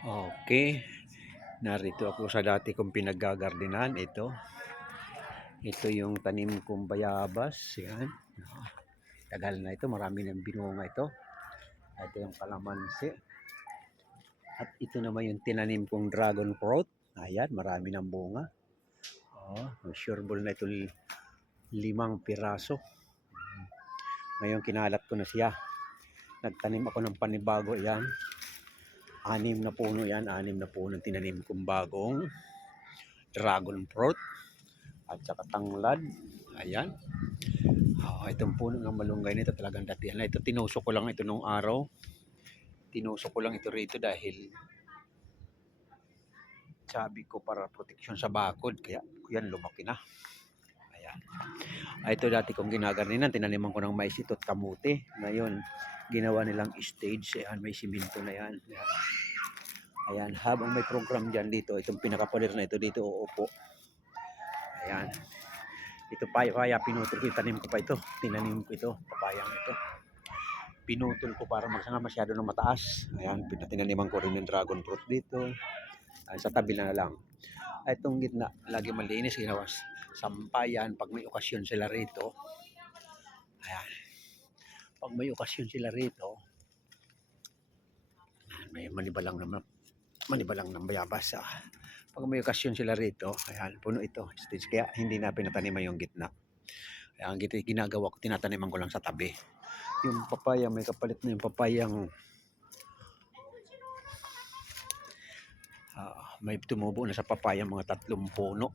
Okay, narito ako sa dati kong pinaggagardenan. Ito yung tanim kong bayabas. Yan. Tagal na ito, marami ng binunga ito. Ito yung kalamansi. At ito naman yung tinanim kong dragon fruit. Ayan, marami ng bunga. Sureball na ito 5 piraso. Ngayon kinalat ko na siya. Nagtanim ako ng panibago. Yan. 6 na puno yan. 6 na puno tinanim kong bagong dragon fruit. At saka tanglad. Ayan. Itong puno ng malunggay nito talagang dati. Ito tinusok ko lang ito nung araw. Tinusok ko lang ito rito dahil sabi ko para proteksyon sa bakod. Kaya yan lumaki na. Ayan. Ito dati kong ginagarninan. Tinaniman ko ng mais ito at kamuti. Ngayon ginawa nilang stage. Ayan, may simento na yan. Ayan. Habang may program dyan dito. Itong pinakapalir na ito dito uupo. Ayan. Ito papaya, pinutol ko, tanim ko pa ito. Tinanim ko ito, papayang ito. Pinutol ko para masyado na mataas. Ayan, tinaniman ko rin yung dragon fruit dito. Ayan, sa tabi na lang. Itong gitna, lagi malinis. Ginawa sampayan pag may okasyon sila rito. Ayan. Pag may okasyon sila rito, may manibalang ng bayabas. Pag may okasyon sila rito, ayan, puno ito. Stage, kaya hindi na pinataniman yung gitna. Kaya ang ginagawa ko, tinataniman ko lang sa tabi. Yung papaya, may kapalit na yung papayang may tumubo na sa papaya mga 3 puno.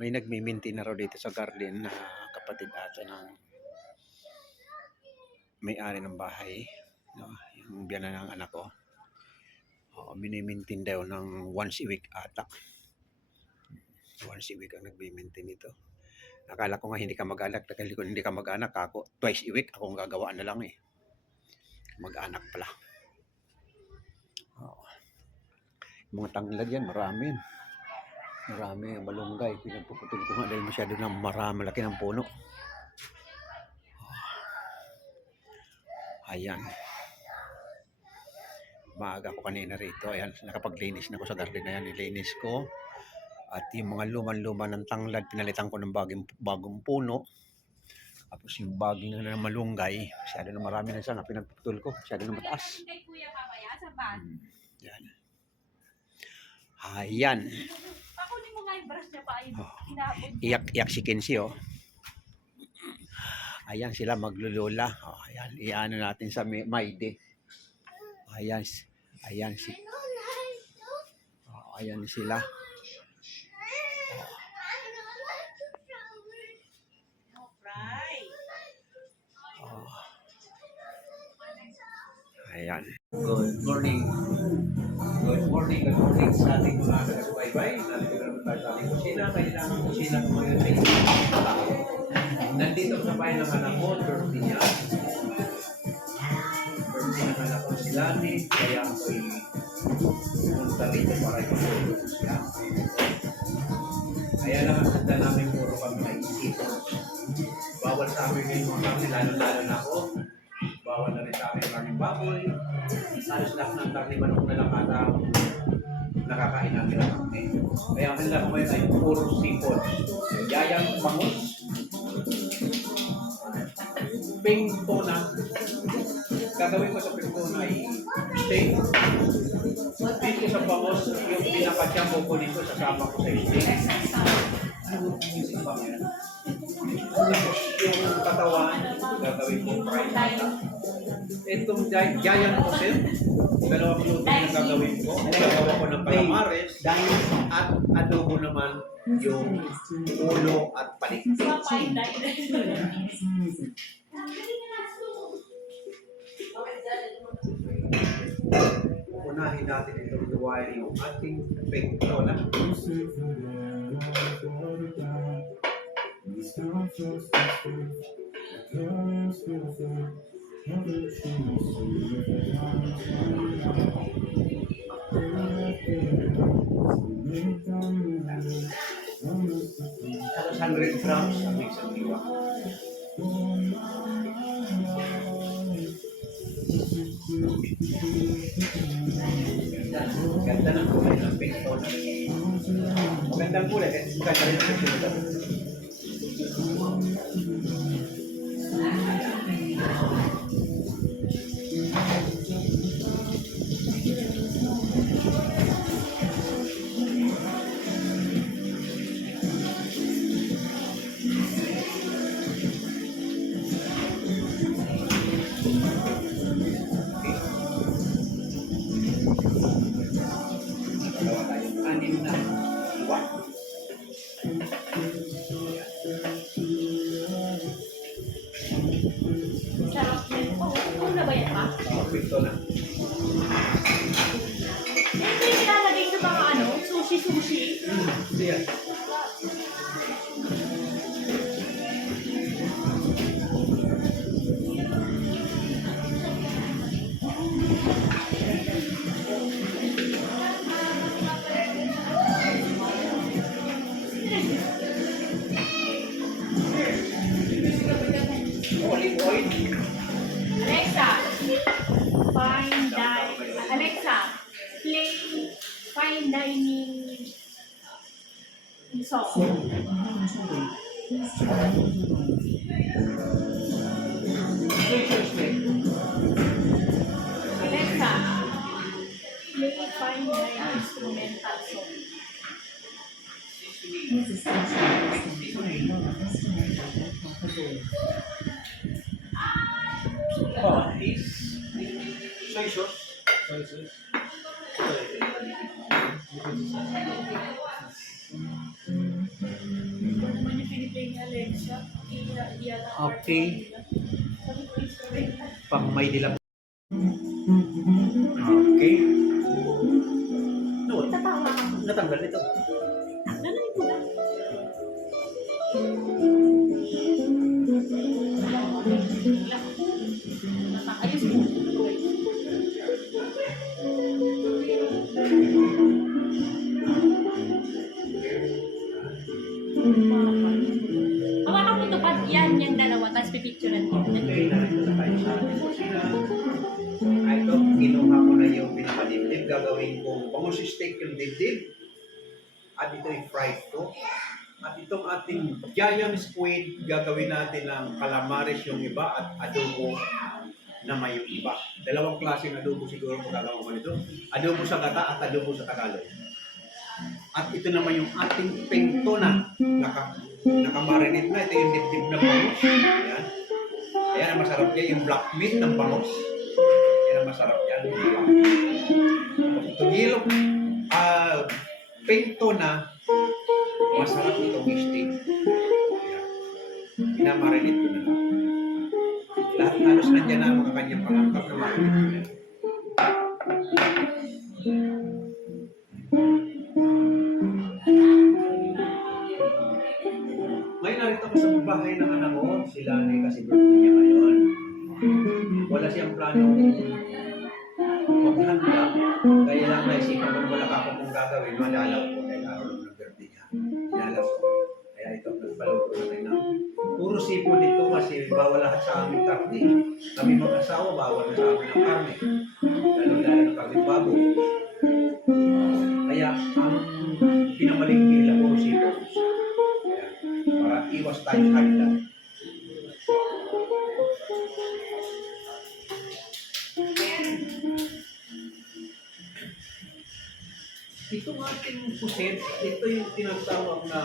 May nagmi-maintain na raw dito sa garden na kapatid ata ng may-ari ng bahay. Yung biyanan ng anak ko. Mini-maintain daw ng once a week ata. Once a week ang nagmi-maintain ito. Akala ko nga hindi ka mag-anak. Dahil kung hindi ka mag-anak, ako twice a week akong gagawa na lang eh. Mag-anak pala. Mga tanglad yan, marami. Marami ang malunggay. Pinagpuputol ko nga dahil masyado na malaki ng puno. Ayan. Maaga ko kanina rito. Ayan, nakapaglinis na ako sa garden na yan. Nilinis ko. At yung mga luman-luma ng tanglad, pinalitan ko ng bagong puno. Tapos yung baging na malunggay, masyado na marami na sana. Pinagputol ko, masyado na mataas. Yan. Ayan. Iyak si Kenzie, oh. Ayan sila maglulula. Ayan, iano natin sa Mayday. Ayan sila. Ayan. Good morning. Good morning sa ating mga taga-subaybay. Nandito naman tayo sa ating kusina. Kailangan kusina ko ngayon sa isang nandito sa bahay ng anak ko, birthday niya. Birthday ng anak ko si Lani. Kaya ako'y punta rito para ipagulong siya. Kaya lang ang handa namin puro kami na isipon. Bawal sa amin ngayon mga kami, lalo-lalo na ako. Bawal na rin sa amin maraming baboy. Halos lahat ng karne manok na lang ata nakakain namin ang kami. Kaya ang handa ko ngayon ay puro sipon. Yayang bangus. Ping tuna. Gagawin ko sa ping tuna ay steak. Dito sa bangus, yung pinaka-champo ko dito, sasama ko sa steak. Tapos yung katawan, gagawin ko fried. Itong giant pusit, 2 luto yung gagawin ko. Gagawa ko ng calamares at adobo naman yung ulo at palik. Unahin natin itong gawain yung ating pektola. Halos 100 grams ang isang liwa. Ganda ng kulay ng pekton. Magandang kulay. Maganda rin ang pekton. Dalawa tayong anim na iwa. Sarap na ito. Una ba yan pa? Pekton na. Ito yung nilalagay sa mga ano, sushi. Hindi yan. Olive oil. Alexa, Alexa, play fine dining song. Alexa, play fine dining instrumental song. Oh, is soy sauce. Soy sauce. Ito naman yung piniplay ni Alexa. Okay. Pang may dilam. Okay. No, Tatawa ka. natanggal ito. Nanay mo ba? Ayos mo. Hawakan mo ito pa yan yung dalawa, tapos pipicturean ko. Okay, narito na tayo sa ating kusina. Ito, kinuha ko na yung pinakadibdib. Gagawin kong bangus steak yung dibdib. At ito yung fried ko. At itong ating giant squid, gagawin natin ng calamares yung iba at adobo na may yung iba. Dalawang klaseng adobo siguro kung gagawin ko nito. Adobo sa gata at adobo sa Tagalog. At ito naman yung ating pengto na nakamarinate na. Ito yung dibdib na bangus. Ayan. Ayan ang masarap yan. Yung black meat ng bangus. Ayan ang masarap yan. Tapos ito hilok. Pengto na masarap itong steak. Ayan. Pinamarinate ko na lang. Lahat halos nandiyan na ang mga kanyang pangangkap na marinate. May narito ko sa bahay ng anak ko, si Lani kasi birthday niya ngayon. Wala siyang planong maghanda, kaya lang naisipan ko wala ka kung gagawin, malalaw ko dahil araw lang ng birthday niya. Inalaw ko. Kaya ito, nagpaluto na rin ng puro sipo dito kasi bawal lahat sa aming karne. Kami mag-asawa, bawal na sa amin ang karne. Lalo-lalo ng karne baboy. Kaya ang pinamaligid nila puro sipo. Para iwas tayo kanila. Itong ating pusit, ito yung tinatawag na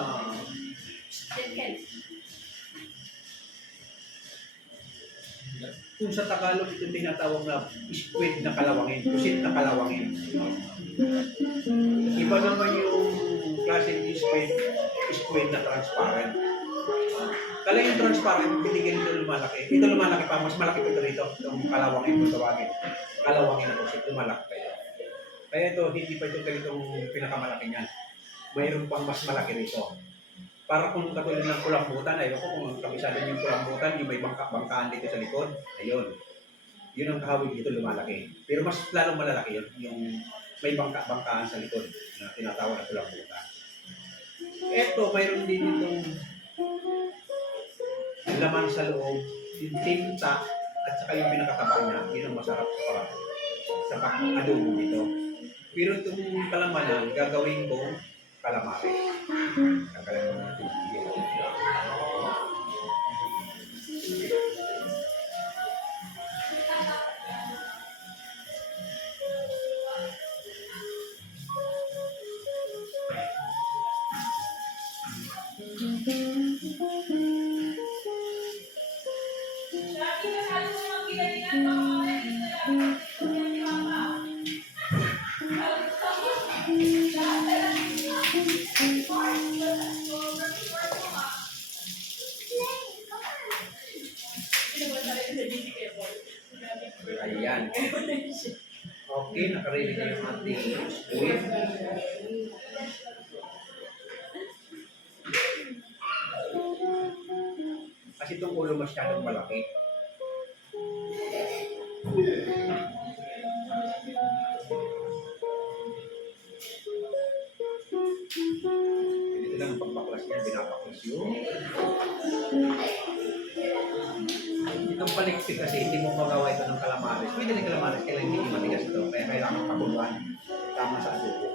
kung sa Tagalog ito tinatawag na squid na kalawangin, pusit na kalawangin. Iba naman yung klase ng squid na transparent. Kala yung transparent, binigyan ito lumalaki. Ito lumalaki pa, mas malaki pa ito rito. Itong kalawangin kung tawagin. Kalawangin na pusit, lumalaki pa ito. Kaya ito, hindi pa ito ganitong pinakamalaki niyan. Mayroon pang mas malaki rito. Para kung katulad ng kulambutan, ayoko kung kabisado yung kulambutan, yung may bangkaan dito sa likod, ayun. Yun ang kahawig dito lumalaki. Pero mas lalong malalaki yun, yung may bangkaan sa likod na tinatawag na kulambutan. Ito, mayroon din itong laman sa loob, yung tinta, at saka yung pinakataba niya, yun ang masarap sa pag-adobo dito. Pero itong kalamanan, gagawin kong calamari. Kakalan mo natin. Ayan. Okay, nakaready na yung ating squid. Kasi itong ulo masyadong malaki. Ito lang ang pagbaklas niya, binabaklas yun. Itong palikpik kasi hindi mo magawa ito ng calamares. Pwede ng calamares, kailangan hindi matigas ito. Kaya kailangan paguluan. Tama sa adobo.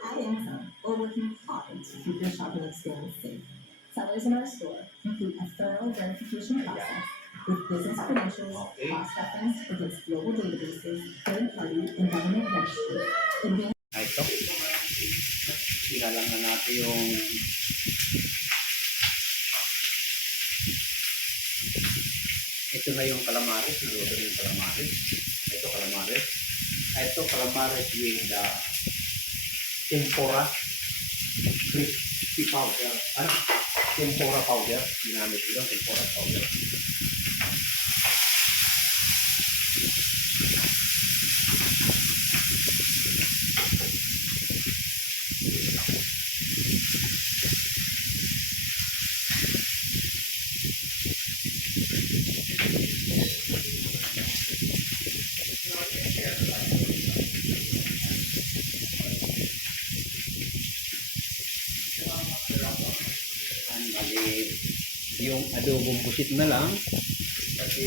At Amazon, we're working hard to keep your shopping experience safe. Sellers in our store complete a thorough verification process with business credentials, cross-reference against global databases, third-party, and government registries. Advanced Ito. Sinalang na natin yung ito na yung calamares. Naluto na yung calamares. Ito calamares. Ito calamares with tempura crispy powder. Ano? Tempura powder. Ginamit ko lang tempura powder. Bali, yung adobong pusit na lang kasi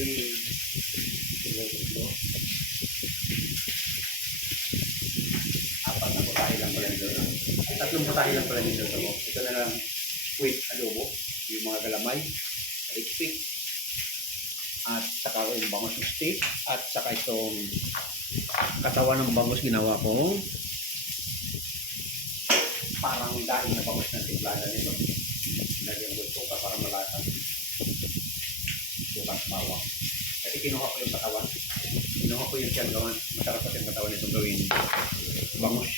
apat na putahe lang pala nito. Tatlong putahe lang pala nito. Ito na lang with adobo, yung mga galamay, rikpik, at saka yung bangus ng steak, at saka itong katawan ng bangus ginawa kong parang dahil na bangus ng timplada nito. Lagyan ko suka para malasa. Suka at bawang. Kasi kinuha ko yung katawan. Kinuha ko yung siyang gawan. Masarap kasi yung katawan nito gawin bangus.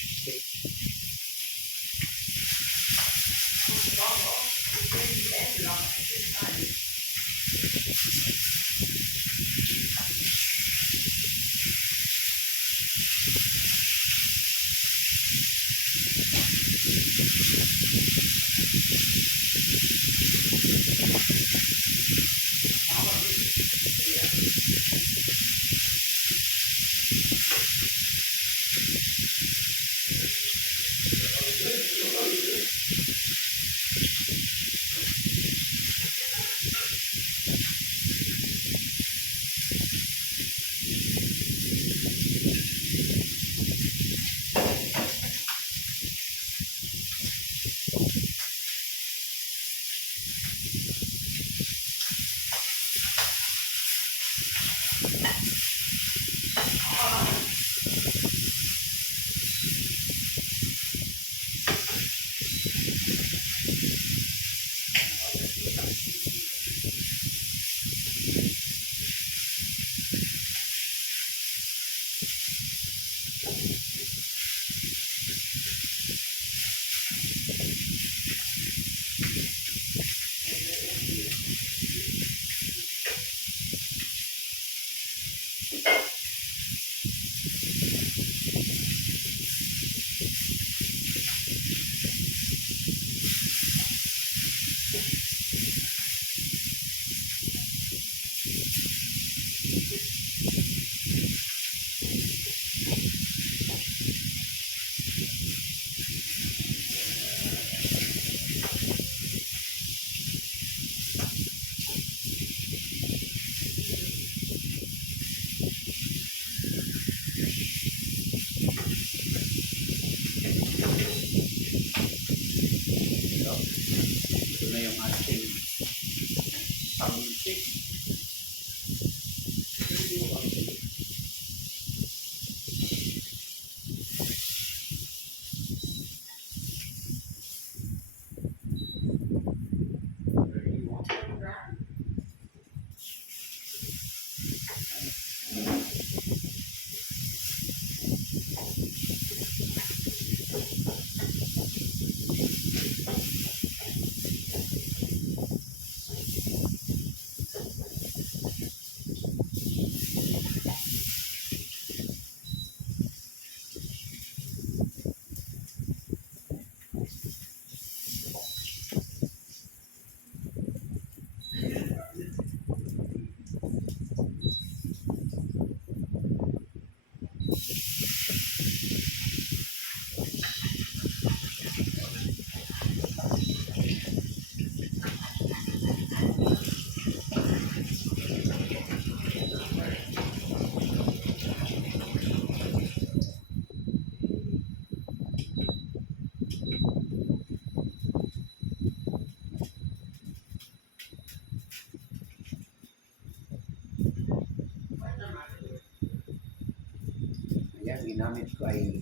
Kaya ang ginamit ko ay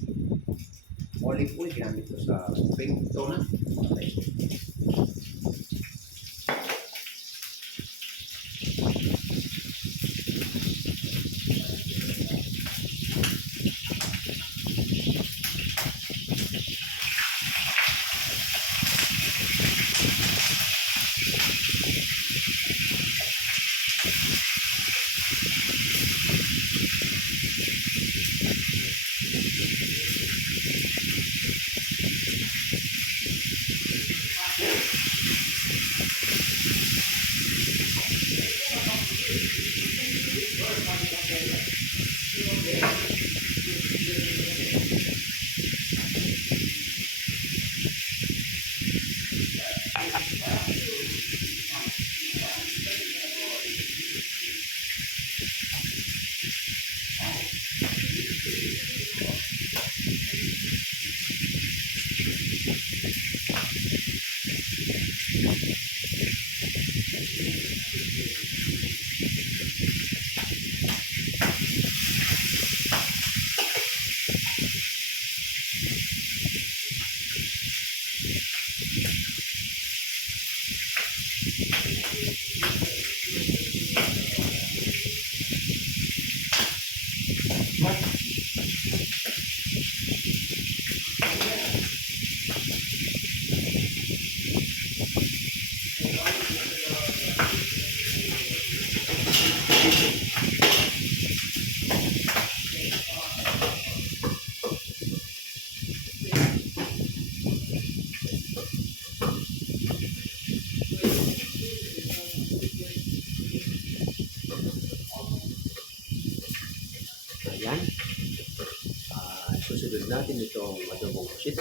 olive oil, ginamit ko sa spring tuna. Okay. Ayan. Susunod natin itong adobong pusit.